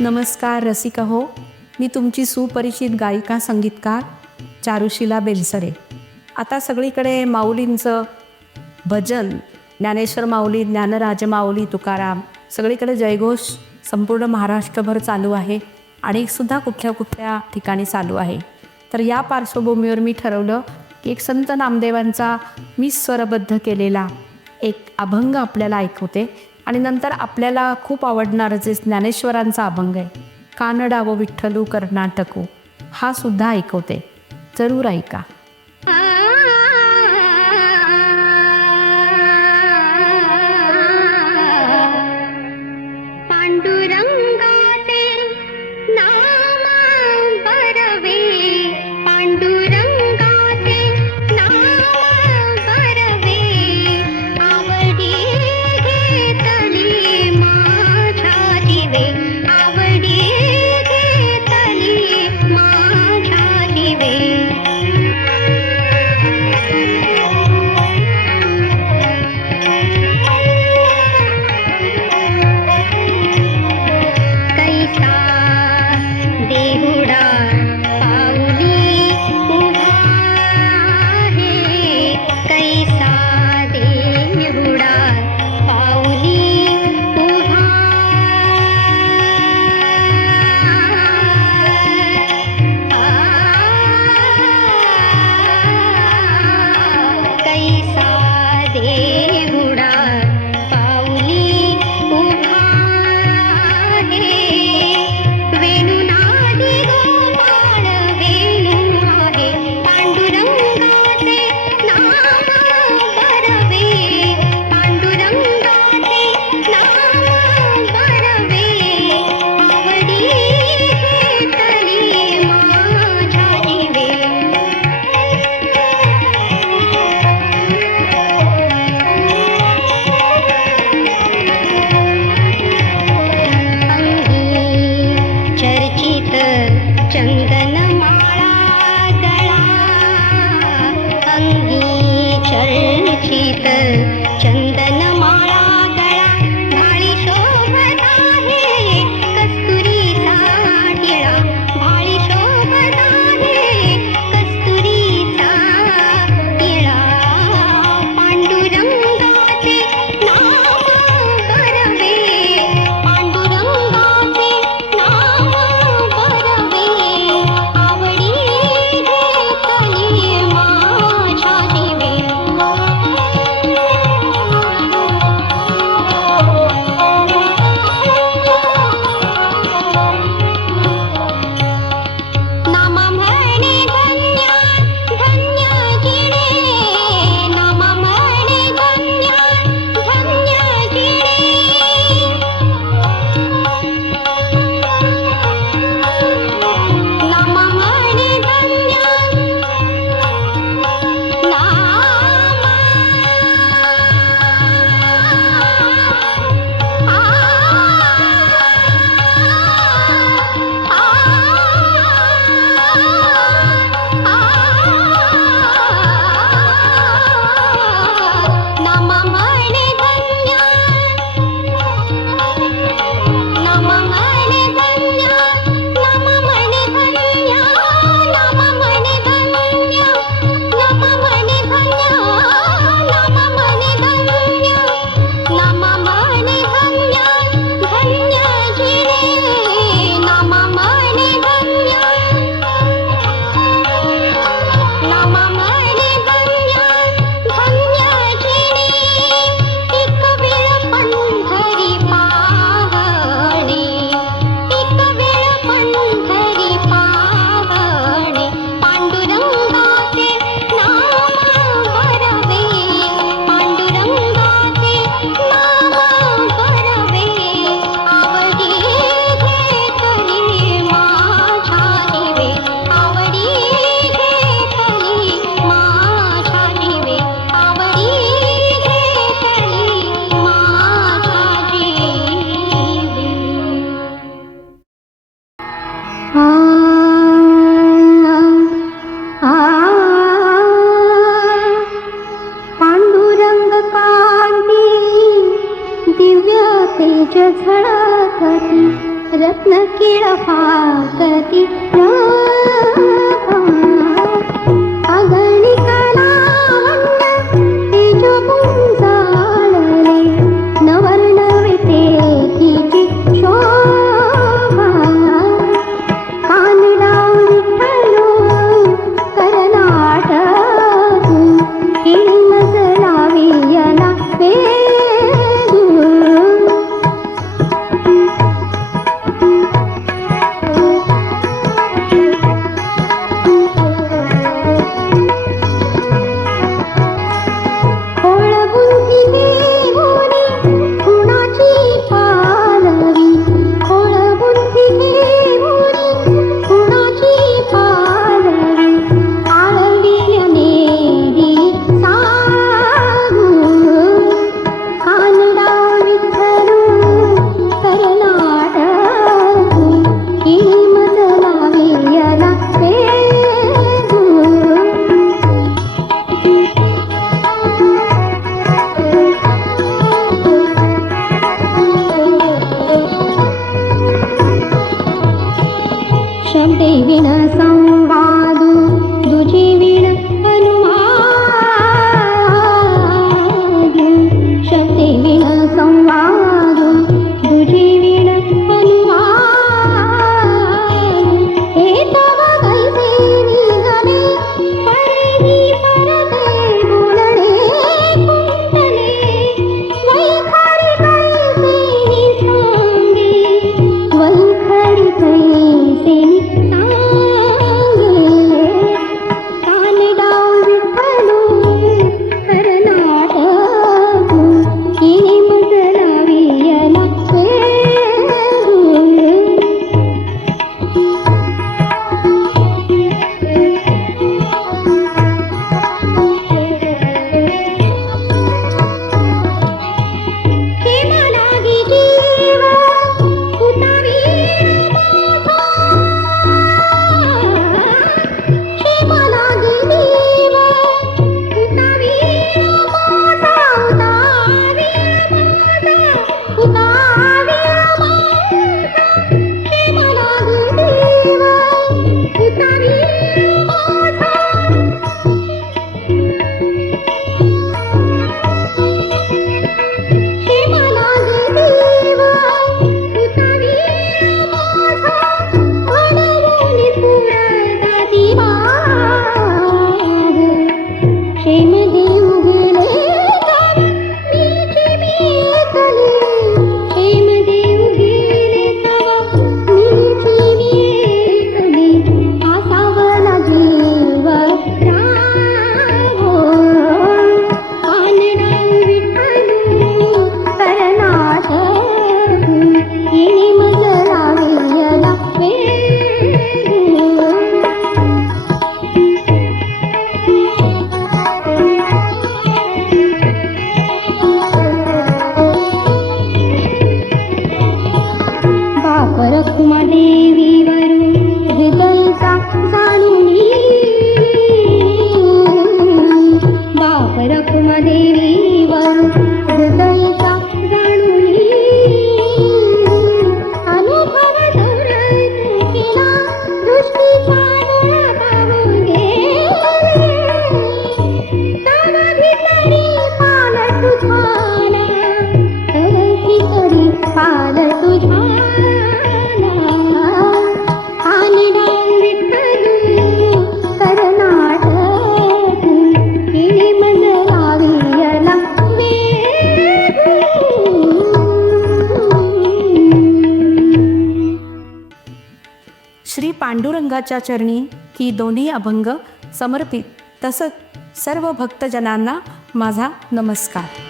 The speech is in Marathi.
नमस्कार रसिका हो, मी तुमची सुपरिचित गायिका संगीतकार चारुशिला बेलसरे. आता सगळीकडे माऊलींचं भजन, ज्ञानेश्वर माऊली, ज्ञानराज माऊली, तुकाराम, सगळीकडे जयघोष संपूर्ण महाराष्ट्रभर चालू आहे आणि सुद्धा कुठल्या कुठल्या ठिकाणी चालू आहे. तर या पार्श्वभूमीवर मी ठरवलं की एक संत नामदेवांचा मी स्वरबद्ध केलेला एक अभंग आपल्याला ऐकवते आणि नंतर आपल्याला खूप आवडणारं जे ज्ञानेश्वरांचा अभंग आहे, कानडावो विठ्ठलू कर्नाटकू, हा सुद्धा ऐकवते. जरूर ऐका. पांडुरंगाचे नाम बरवे, पांडुरंगाचे नाम बरवे, आवडी घेतली माझ्या जीवे, आवडी घेतली माझ्या जीवे. रत्न किळफाकती अगणिका लावण्य तेज पुंजाळले नवर्ण वितेकीची शोभा कानडाव विठ्ठलो कर्नाटक केळी मजलावी याला वेदू खोळबुंती देऊनी खुणाची पालवी खोळबुंती देऊनी खुणाची पालवी आळविल्याने दी सागू कानडा विठ्ठलू कर्नाटक केळी मजलावी याला वेदू शब्दे विण संवादु दुजी विण अनुवादु शब्दे विण संवादु दुजी विण अनुवादु हे तव कैसे निगमे परेही परते बोलणे कुंतले वैखरी कैसे निसंगे वैखरी कैसे निसंगे कानडाव विठ्ठलो कर्नाटक केळी मजलावी याला वेदू हेमा लागी जीव उतावी हेमा लागी जीव उतावी उतावी उतावी हेमा लागी जीव उतावी हेमा लागी जीव उतावी अडवून पुरदाती बाग क्षेम देऊ गेले तर मीची बेकली क्षेम देऊ गेले तव मीची बेकली आसावला जीव राहो कानडा विठ्ठलो कर्नाटक केळी मजलावी याला वेदू बाप रखुमा देवीवरून हृदयचा जाणूनी बाप रखुमा देवीवरून हृदयचा जाणूनी अनुभव दौरतू केला दृष्टीचा डोळा पाहून गेले तव भितरी पाल तुझाना तव भितरी पाल तुझाना कानडा विठ्ठलो कर्नाटक केळी मजलावी याला वेदू श्री पांडुरंगाच्या चरणी ही दोन्ही अभंग समर्पित तसंच सर्व भक्तजनांना माझा नमस्कार.